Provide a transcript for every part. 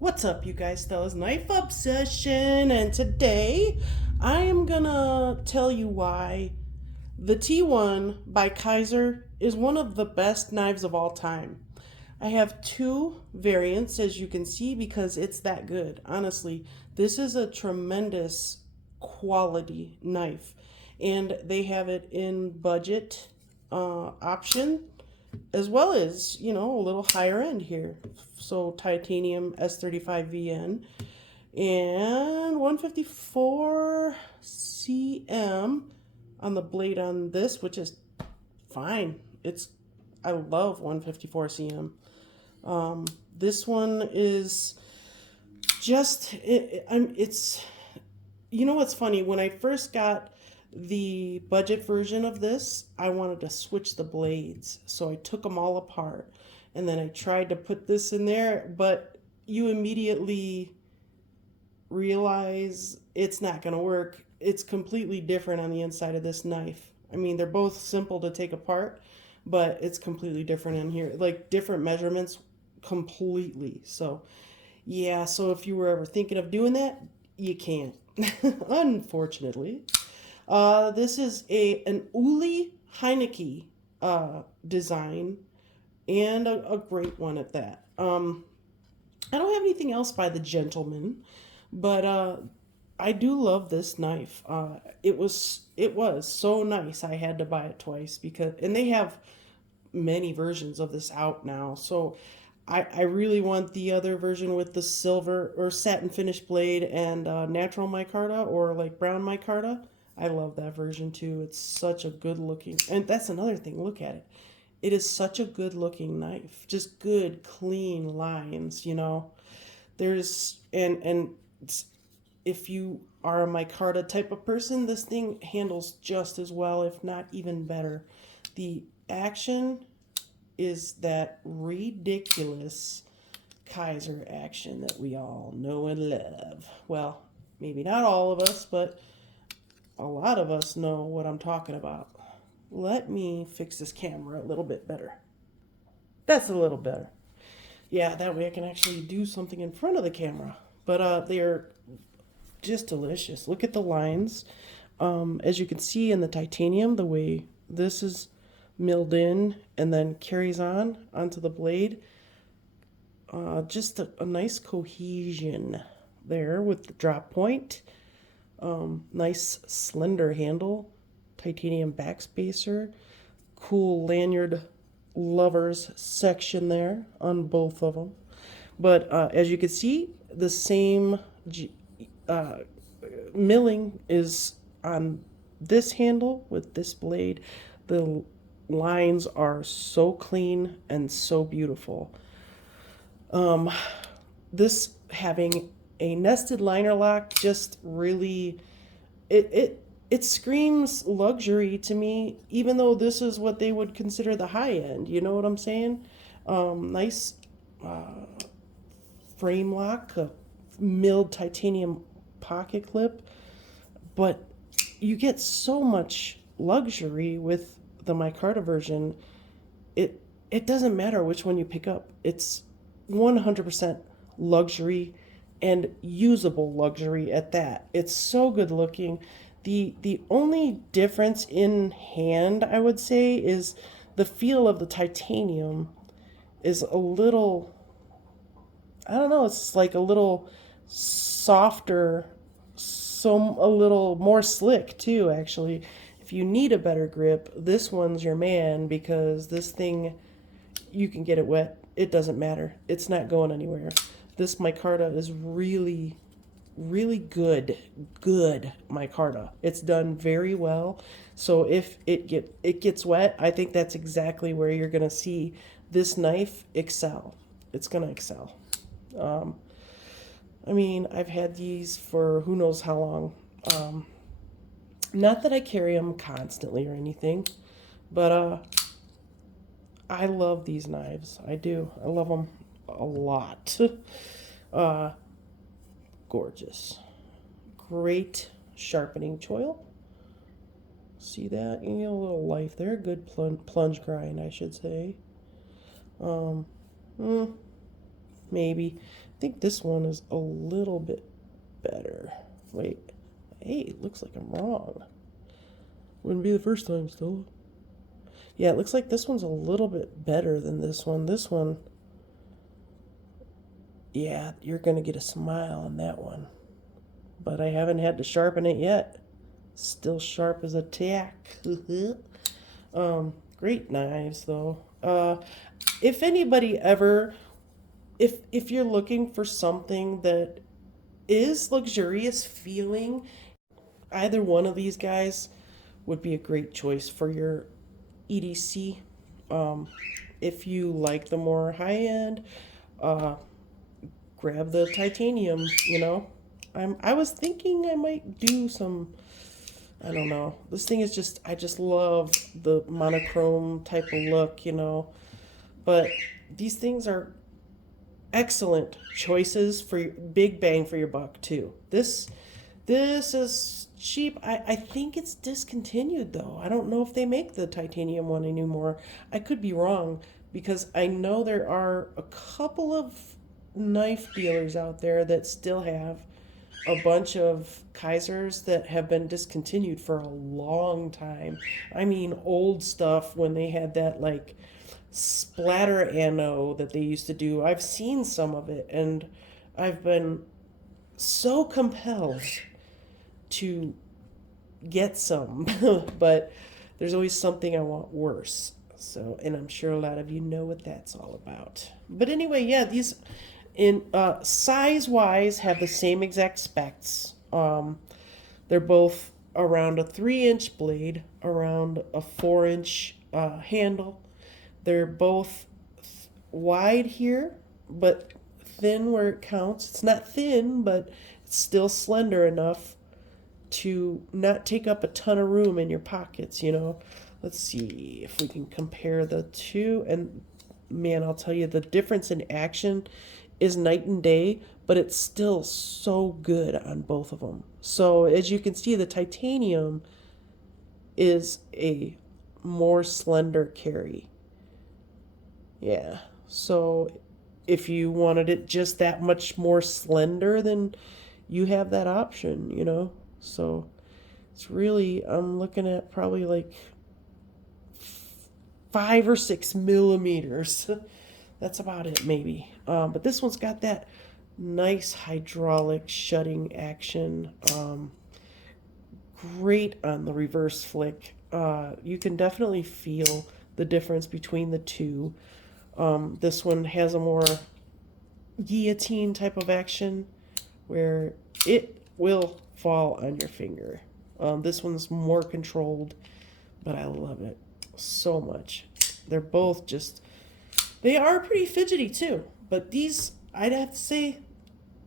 What's up, you guys? Stella's Knife Obsession, and today I am gonna tell you why the T1 by Kaiser is one of the best knives of all time. I have two variants, as you can see, because it's that good. Honestly, this is a tremendous quality knife, and they have it in budget option as well as, a little higher end here. So titanium S35VN and 154 cm on the blade on this, which is fine. I love 154 cm. This one is just it's what's funny, when I first got the budget version of this, I wanted to switch the blades. So I took them all apart and then I tried to put this in there, but you immediately realize it's not going to work. It's completely different on the inside of this knife. I mean, they're both simple to take apart, but it's completely different in here. Like different measurements completely. So, yeah, so if you were ever thinking of doing that, you can't. Unfortunately. This is an Uli Heineke design, and a great one at that. I don't have anything else by the gentleman, but I do love this knife. It was so nice. I had to buy it twice and they have many versions of this out now. So I really want the other version with the silver or satin finish blade and natural micarta or like brown micarta. I love that version too. It's such a good looking, and that's another thing. Look at it. It is such a good looking knife. Just good, clean lines. There's and if you are a micarta type of person, this thing handles just as well, if not even better. The action is that ridiculous Kaiser action that we all know and love. Well, maybe not all of us, but a lot of us know what I'm talking about. Let me fix this camera a little bit better. That's a little better. Yeah, that way I can actually do something in front of the camera. But they're just delicious. Look at the lines. As you can see in the titanium, the way this is milled in and then carries on onto the blade. Just a nice cohesion there with the drop point. Nice slender handle, titanium backspacer, cool lanyard lovers section there on both of them. But as you can see, the same uh, milling is on this handle with this blade. The lines are so clean and so beautiful. This having a nested liner lock just really it screams luxury to me, even though this is what they would consider the high end. You know what I'm saying? Nice frame lock, a milled titanium pocket clip, but you get so much luxury with the micarta version. It doesn't matter which one you pick up. It's 100% luxury and usable luxury at that. It's so good looking. The only difference in hand, I would say, is the feel of the titanium is a little, I don't know, it's like a little softer, so a little more slick too, actually. If you need a better grip, this one's your man, because this thing, you can get it wet. It doesn't matter. It's not going anywhere. This micarta is really, really good micarta. It's done very well. So if it gets wet, I think that's exactly where you're gonna see this knife excel. It's gonna excel. I mean, I've had these for who knows how long. Not that I carry them constantly or anything, but I love these knives. I do. I love them a lot. Uh, Gorgeous. Great sharpening choil. See that? You get a little life there. Good plunge grind, I should say. Um, mm, maybe. think this one is a little bit better. Wait. Hey, it looks like I'm wrong. Wouldn't be the first time, still. Yeah, it looks like this one's a little bit better than this one. This one, yeah, you're going to get a smile on that one. But I haven't had to sharpen it yet. Still sharp as a tack. Great knives, though. If anybody ever, if you're looking for something that is luxurious feeling, either one of these guys would be a great choice for your EDC. Um, if you like the more high end, uh, grab the titanium. I was thinking I might do some. I don't know. This thing is just. I just love the monochrome type of look. But these things are excellent choices for big bang for your buck too. This is cheap. I think it's discontinued though. I don't know if they make the titanium one anymore. I could be wrong because I know there are a couple of knife dealers out there that still have a bunch of Kaisers that have been discontinued for a long time. I mean, old stuff when they had that like splatter anno that they used to do. I've seen some of it and I've been so compelled to get some, but there's always something I want worse. So, and I'm sure a lot of you know what that's all about. But anyway, yeah, these in size wise have the same exact specs. They're both around a 3-inch blade, around a 4-inch handle. They're both wide here, but thin where it counts. It's not thin, but it's still slender enough to not take up a ton of room in your pockets. Let's see if we can compare the two. And man, I'll tell you, the difference in action is night and day, but it's still so good on both of them. So as you can see, the titanium is a more slender carry. Yeah. So if you wanted it just that much more slender, then you have that option. So it's really, I'm looking at probably like 5 or 6 millimeters. That's about it, maybe. But this one's got that nice hydraulic shutting action. Great on the reverse flick. You can definitely feel the difference between the two. This one has a more guillotine type of action where it will fall on your finger. This one's more controlled, but I love it so much. They're both they are pretty fidgety too, but these, I'd have to say,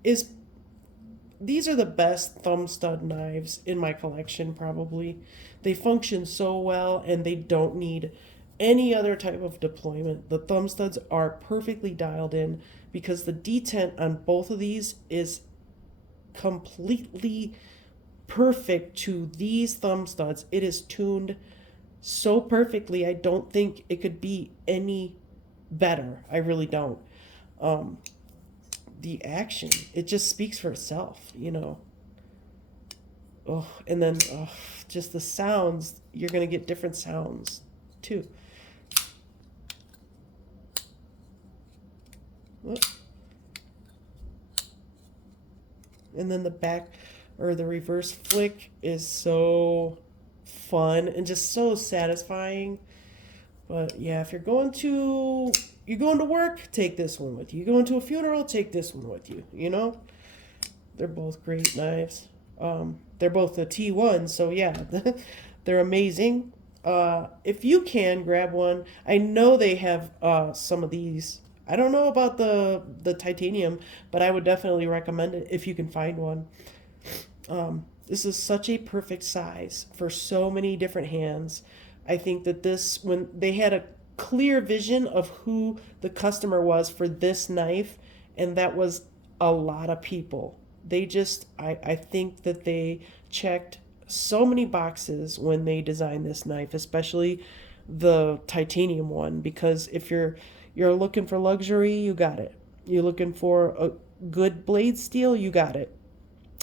these are the best thumb stud knives in my collection, probably. They function so well and they don't need any other type of deployment. The thumb studs are perfectly dialed in because the detent on both of these is completely perfect to these thumb studs. It is tuned so perfectly. I don't think it could be any better. I really don't. The action, it just speaks for itself. Oh, and then just the sounds, you're going to get different sounds too. And then the back or the reverse flick is so fun and just so satisfying. But yeah, if you're going to work, take this one with you. You're going to a funeral, take this one with you. They're both great knives. They're both a T1, so yeah, they're amazing. If you can grab one, I know they have some of these. I don't know about the titanium, but I would definitely recommend it if you can find one. This is such a perfect size for so many different hands. I think that when they had a clear vision of who the customer was for this knife, and that was a lot of people. I think that they checked so many boxes when they designed this knife, especially the titanium one, because if you're looking for luxury, you got it. You're looking for good blade steel, you got it.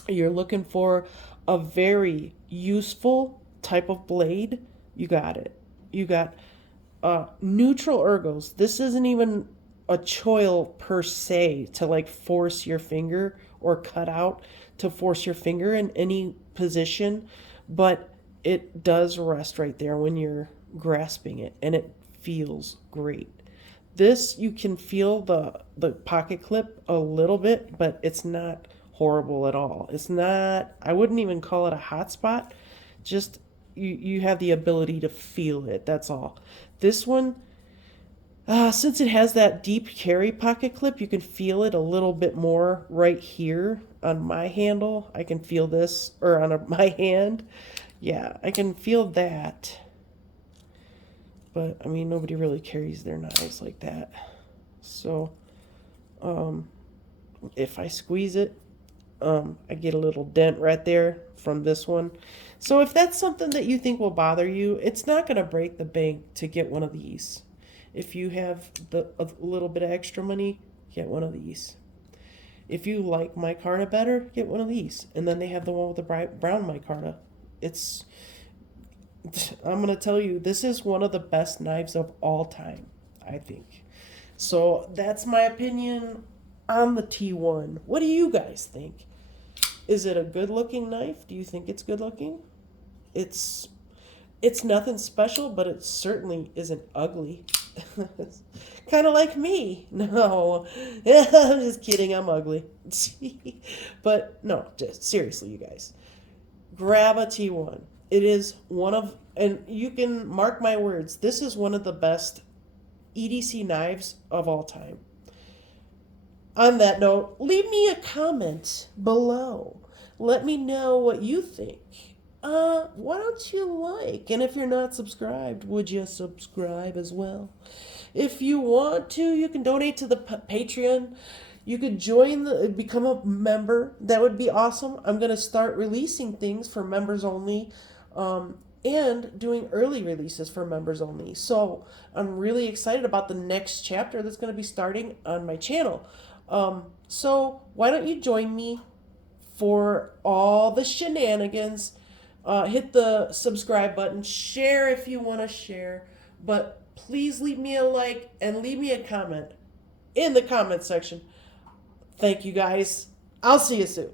You're looking for a very useful type of blade, you got it. You got neutral ergos. This isn't even a choil per se to like force your finger or cut out to force your finger in any position, but it does rest right there when you're grasping it and it feels great. This you can feel the pocket clip a little bit, but it's not horrible at all. It's not, I wouldn't even call it a hot spot. Just you have the ability to feel it. That's all. This one, since it has that deep carry pocket clip, you can feel it a little bit more right here on my handle. I can feel this, or on my hand. Yeah, I can feel that. But, I mean, nobody really carries their knives like that. So, if I squeeze it, I get a little dent right there from this one. So if that's something that you think will bother you, it's not going to break the bank to get one of these. If you have a little bit of extra money, get one of these. If you like micarta better, get one of these. And then they have the one with the brown micarta. It's, I'm going to tell you, this is one of the best knives of all time, I think. So that's my opinion on the T1. What do you guys think? Is it a good looking knife? Do you think it's good looking? It's nothing special, but it certainly isn't ugly. Kind of like me. No, I'm just kidding. I'm ugly. But no, just seriously, you guys, grab a T1. It is one of, and you can mark my words, this is one of the best EDC knives of all time. On that note, leave me a comment below. Let me know what you think. What don't you like? And if you're not subscribed, would you subscribe as well? If you want to, you can donate to the Patreon. You could become a member. That would be awesome. I'm going to start releasing things for members only. And doing early releases for members only. So I'm really excited about the next chapter that's going to be starting on my channel. So why don't you join me for all the shenanigans? Hit the subscribe button, share if you want to share, but please leave me a like and leave me a comment in the comment section. Thank you guys. I'll see you soon.